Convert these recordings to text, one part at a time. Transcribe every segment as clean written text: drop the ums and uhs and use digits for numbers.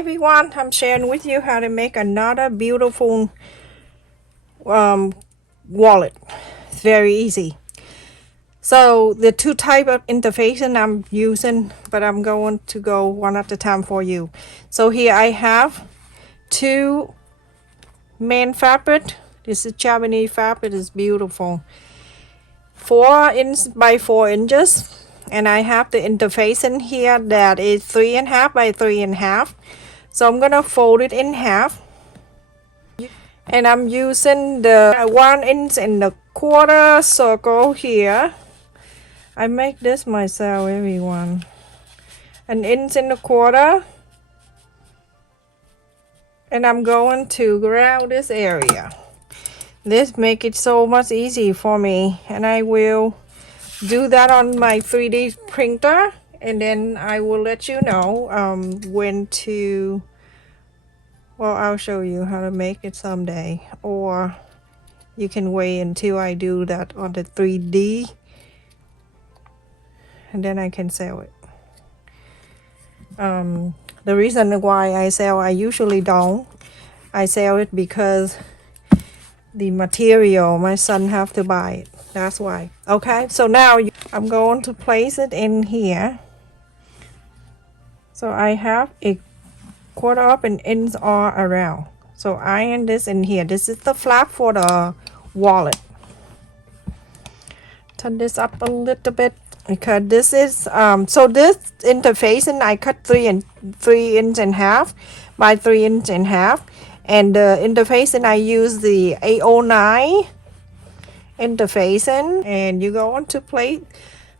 everyone, I'm sharing with you how to make another beautiful wallet. It's very easy. So the two type of interfacing I'm using, but I'm going to go one at a time for you. So here I have two main fabric. This is Japanese fabric, it's beautiful. 4 inch by 4 inches. And I have the interfacing here that is 3.5 by 3.5. So I'm gonna fold it in half. And I'm using the 1 inch and a quarter circle here. I make this myself, everyone. 1 inch and a quarter. And I'm going to ground this area. This make it so much easy for me, and I will do that on my 3D printer, and then I will let you know when to, well, I'll show you how to make it someday, or you can wait until I do that on the 3D, and then I can sell it. The reason why I usually don't, I sell it because the material, my son have to buy it, that's why. Okay, so now I'm going to place it in here. So I have a 1/4 inch all around, so iron this in here. This is the flap for the wallet. Turn this up a little bit because this is so this interfacing I cut 3 inch and half by 3 inch and half. And the interfacing I use the 809 interfacing, and you go on to plate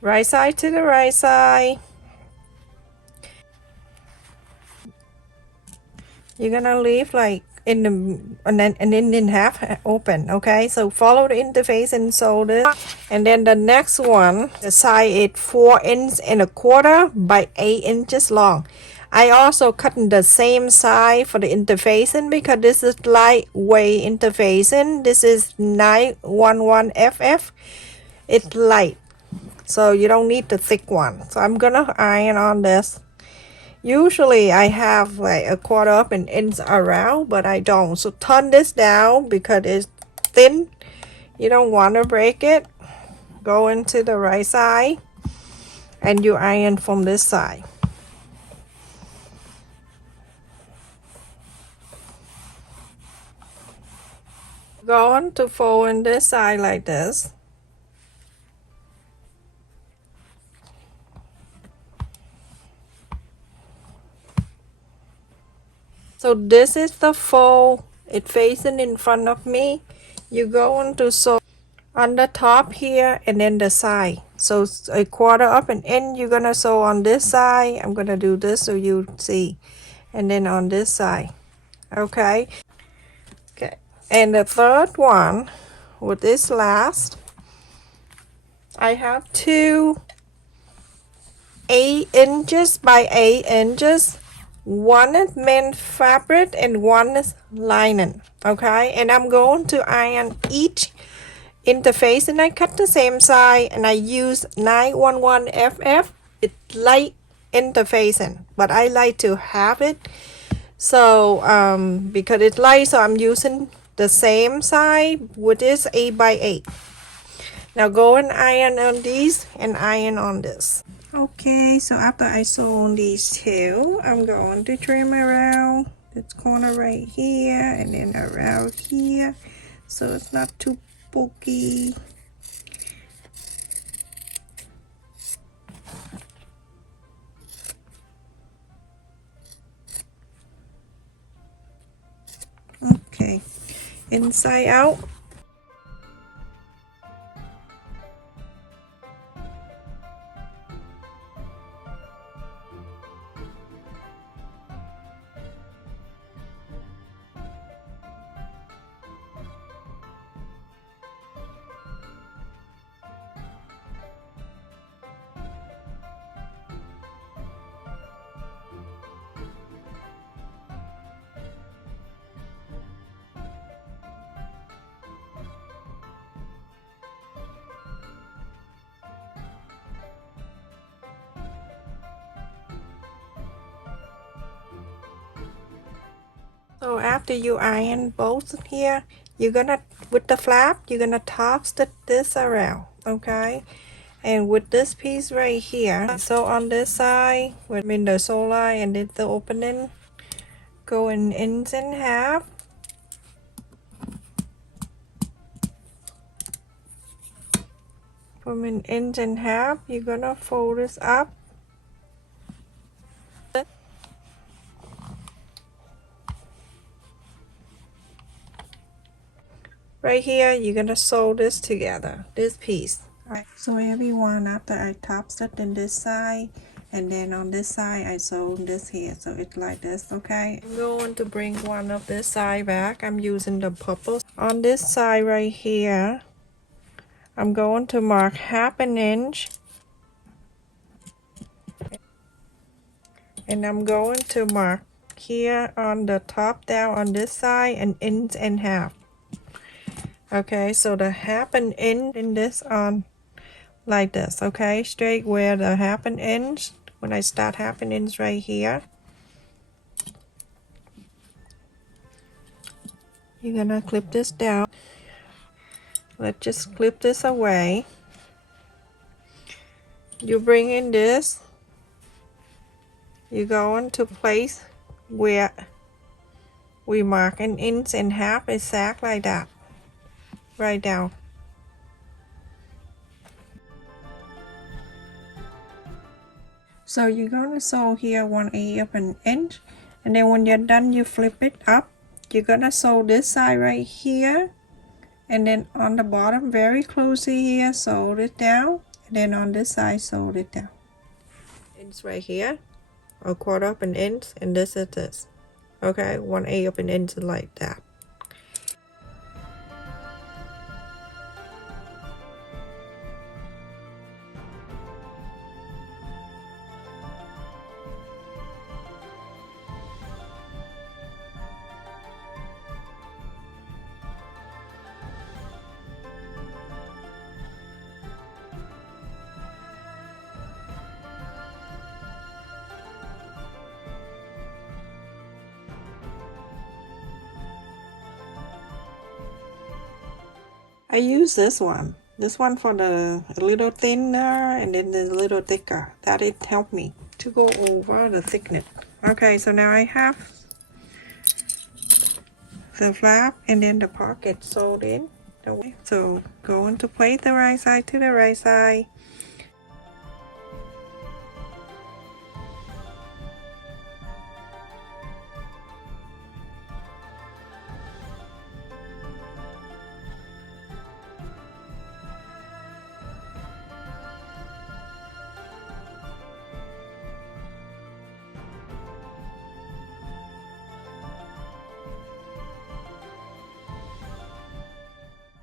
right side to the right side. You're gonna leave like in the and then in half open. Okay, so follow the interfacing, so this, and then the next one, the side is 4 inch and a quarter by 8 inches long. I also cut in the same side for the interfacing because this is lightweight interfacing. This is 911 FF. It's light, so you don't need the thick one. So I'm gonna iron on this. Usually I have like a 1/4 inch around, but I don't. So turn this down because it's thin. You don't want to break it. Go into the right side and you iron from this side. Go on to fold in this side like this. So this is the fold. It facing in front of me. You go on to sew on the top here and then the side. So a 1/4 inch you're gonna sew on this side. I'm gonna do this so you see, and then on this side. Okay. And the third one with this last, I have two 8 inches by 8 inches. One is main fabric and one is linen. Okay, and I'm going to iron each interface, and I cut the same side, and I use 911 FF. It's light interfacing, but I like to have it so because it's light, so I'm using the same side with this 8 by 8. Now go and iron on these and iron on this. Okay, so after I sew on these two, I'm going to trim around this corner right here and then around here so it's not too bulky. Okay, inside out. So after you iron both here, you're gonna, with the flap, you're gonna top stitch this around, okay? And with this piece right here, so on this side, between the sole line and the opening, go in ends in half. From an inch and half, you're gonna fold this up. Right here, you're gonna sew this together, this piece. Alright, so everyone, after I top stitch in this side, and then on this side, I sew this here, so it's like this, okay? I'm going to bring one of this side back. I'm using the purple. On this side right here, I'm going to mark 1/2 inch. And I'm going to mark here on the top down on this side 1.5 inches. Okay, so the 1/2 inch in this on like this, okay, straight where the 1/2 inch, when I start 1/2 inch right here, you're gonna clip this down. Let's just clip this away. You bring in this, you're going to place where we mark 1.5 inches exact like that, right down. So you're going to sew here 1/8 of an inch, and then when you're done, you flip it up. You're gonna sew this side right here, and then on the bottom very closely here, sew it down, and then on this side, sew it down. It's right here, 1/4 of an inch, and this is this. Okay, 1/8 of an inch like that. I use this one for the a little thinner and then the little thicker. That it helped me to go over the thickness. Okay, so now I have the flap and then the pocket sewed in. So going to place the right side to the right side.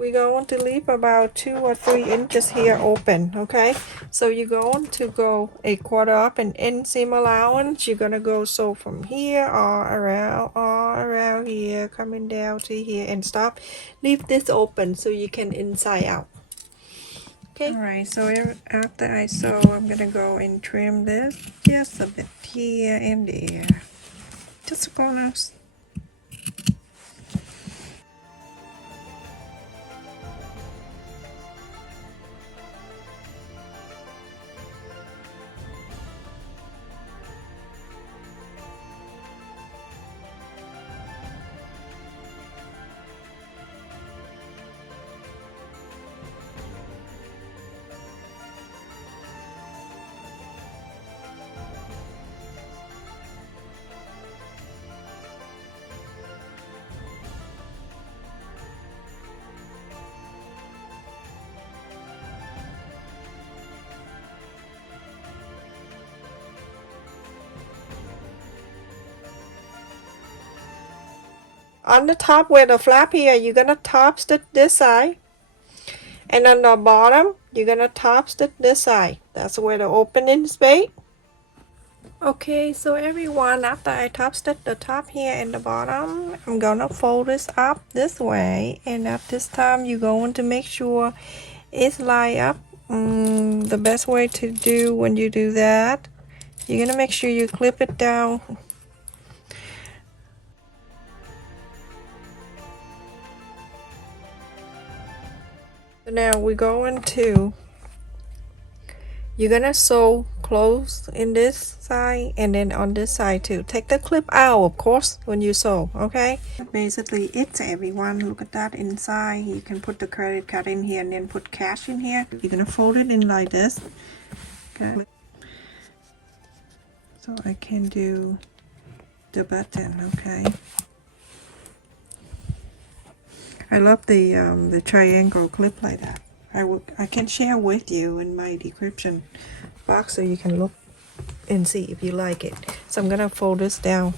We're going to leave about 2 or 3 inches here open, okay? So you're going to go 1/4 up and in seam allowance. You're gonna go sew from here all around here, coming down to here and stop. Leave this open so you can inside out. Okay. Alright, so after I sew, I'm gonna go and trim this just a bit here and there. Just the corners. On the top where the flap here, you're gonna top stitch this side, and on the bottom you're gonna top stitch this side. That's where the opening is made. Okay, so everyone, after I top stitch the top here and the bottom, I'm gonna fold this up this way, and at this time you're going to make sure it's line up. The best way to do when you do that, you're gonna make sure you clip it down. Now we're going to, you're gonna sew close in this side and then on this side too. Take the clip out, of course, when you sew, okay? Basically, it's everyone. Look at that inside. You can put the credit card in here and then put cash in here. You're gonna fold it in like this. Okay. So I can do the button, okay? I love the triangle clip like that. I can share with you in my description box so you can look and see if you like it. So I'm gonna fold this down,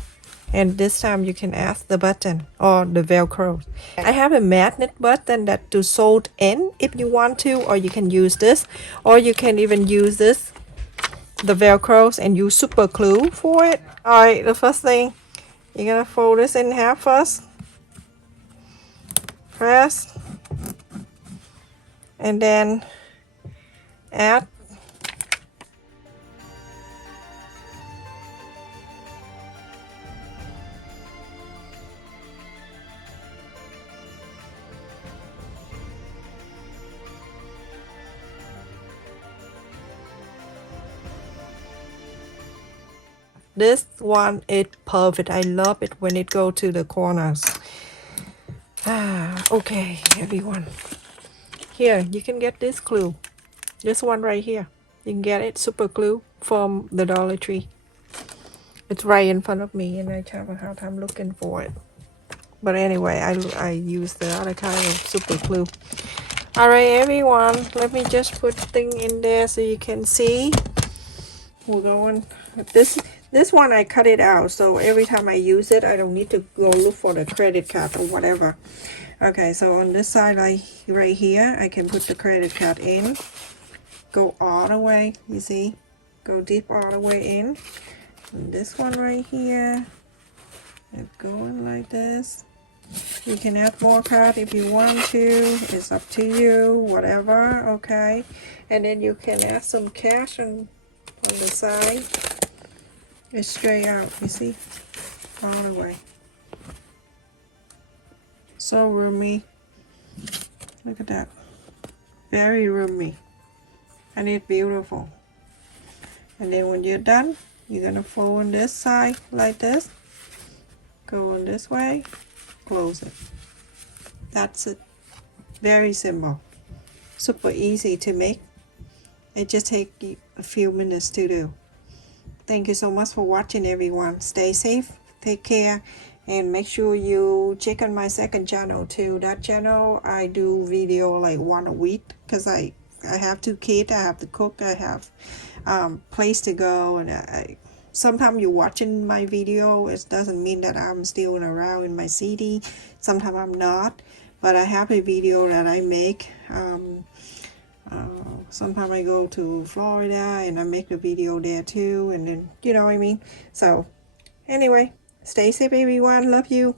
and this time you can add the button or the velcro. I have a magnet button that to sew in if you want to, or you can use this, or you can even use this, the velcros, and use super glue for it. All right, the first thing, you're gonna fold this in half first, press, and then add this one. Is perfect. I love it when it go to the corners. Okay, everyone. Here, you can get this glue. This one right here. You can get it, super glue, from the Dollar Tree. It's right in front of me and I have a hard time looking for it. But anyway, I use the other kind of super glue. Alright, everyone. Let me just put thing in there so you can see. We're going... This one I cut it out, so every time I use it, I don't need to go look for the credit card or whatever. Okay, so on this side, right here, I can put the credit card in. Go all the way, you see? Go deep all the way in. And this one right here, it's going like this. You can add more card if you want to. It's up to you, whatever, okay? And then you can add some cash on the side. It's straight out, you see, all the way. So roomy. Look at that. Very roomy. And it's beautiful. And then when you're done, you're gonna fold on this side like this. Go on this way, close it. That's it. Very simple. Super easy to make. It just takes a few minutes to do. Thank you so much for watching, everyone. Stay safe, take care, and make sure you check on my second channel too. That channel I do video like one a week because I have 2 kids. I have to cook, I have place to go, and sometimes you're watching my video, it doesn't mean that I'm still around in my city. Sometimes I'm not, but I have a video that I make. Sometimes I go to Florida and I make a video there too, and then, you know what I mean? So anyway, stay safe, everyone. Love you.